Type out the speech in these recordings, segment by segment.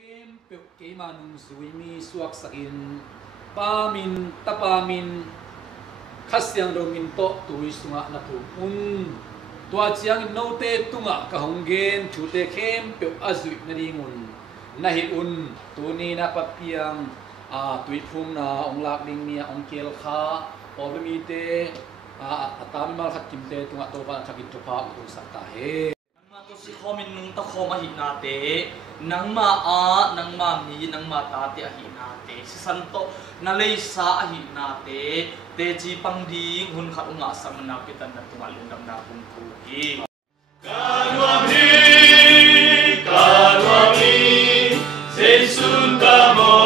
Kem pek ke manung zui mi suak sakin pamin tapamin khasyang romin to tui sunga na pu tua chiang no te tunga ka honggen chute kem pek azui na ringun na hi tuni na papiang tui phum na onglak ding mi ongkel kha ormi te atami mal khat kim te tunga to pa thakin to pa u sakta he si khomin nung ta khoma hi na te nang ma mi nang ma ta te hi na te si santo na lei sa hi na te chi pang di hun khat nga sam na pitan na tunga lindam na kung ku hi kanwami sesun kamo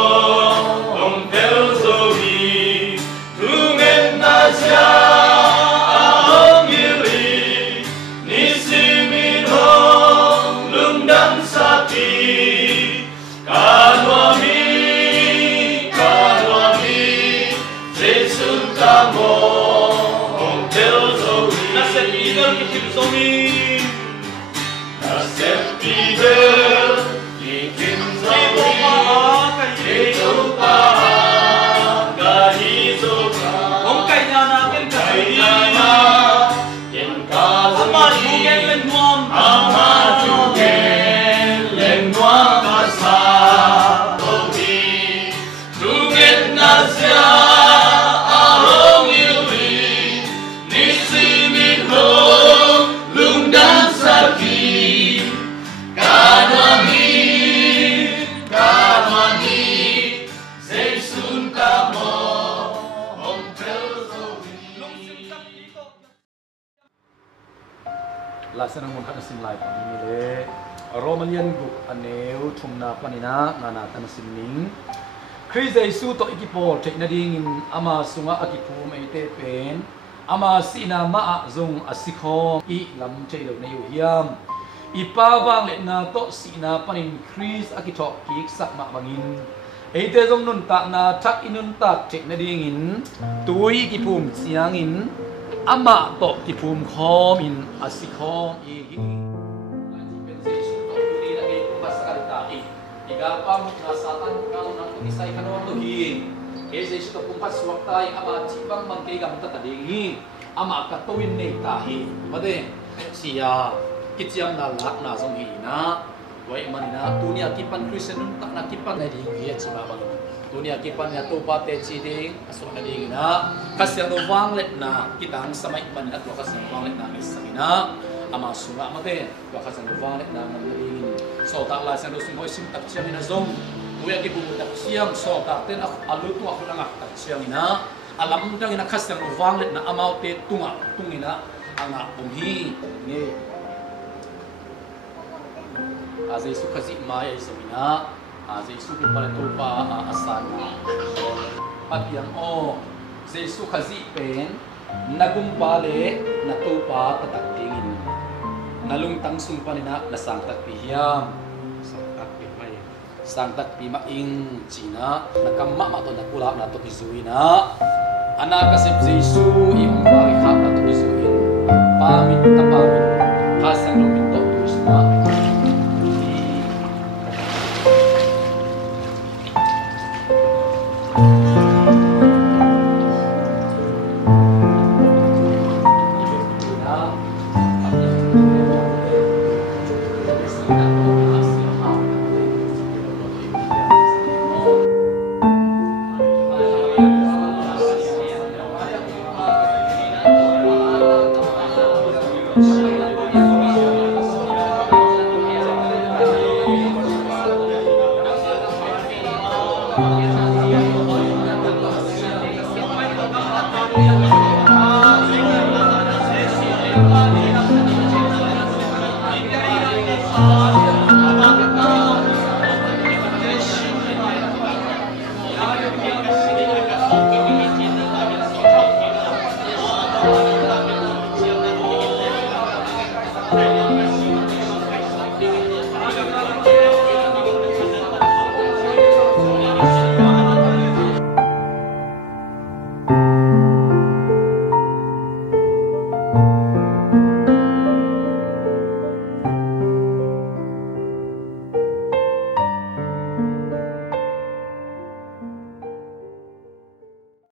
ong tel zogi tungen nasya Lasan ang mungkat na simlay pa nile Romanian book aneu thumna panina ngana tan simning Chris Jesu to ikipo tek na dingin ama sunga akipum ite pen ama sina ma zong asikho I lam chelo na yuhiam ipawang le na to sina panin Chris akitok kik sak ma bangin ite zong nun ta na thak inun ta tek na dingin tui ikipum siangin ama to kipum khom in asikhom I igapam na satan kalau nang isay kanon to hi Jesus to pumpas waktay ama chibang mangkay gam ta tadingi ama katuin nei tahi pade siya kityam na lak na song hi na wai manina dunia kipan Christian tak na kipan na dingi ya chiba bang dunia kipan ya to pate chiding aso na dingi na kasyang no wanglet na kitang samay man at wakas ng wanglet na isagina ama sunga mate wakas ng wanglet na mandaling so tak la sang dosung hoy sim tak siang ina zong uya ki bu tak siang so tak ten alu tu aku nang tak siang ina alam dang ina khas yang wanglet na amau te tunga tungina anga bumhi ni azai su khazi mai semina azai su ki pala to pa asana apiang o Jesu khazi pen nagum bale na to pa tatak dingin nalung tang sung panina na sangtak pihiyam sangtak pi maing china nakamma ma to nakula na to bizuina ana kasip Jesu yung bagi hap na to bizuin pamin tapamin kasang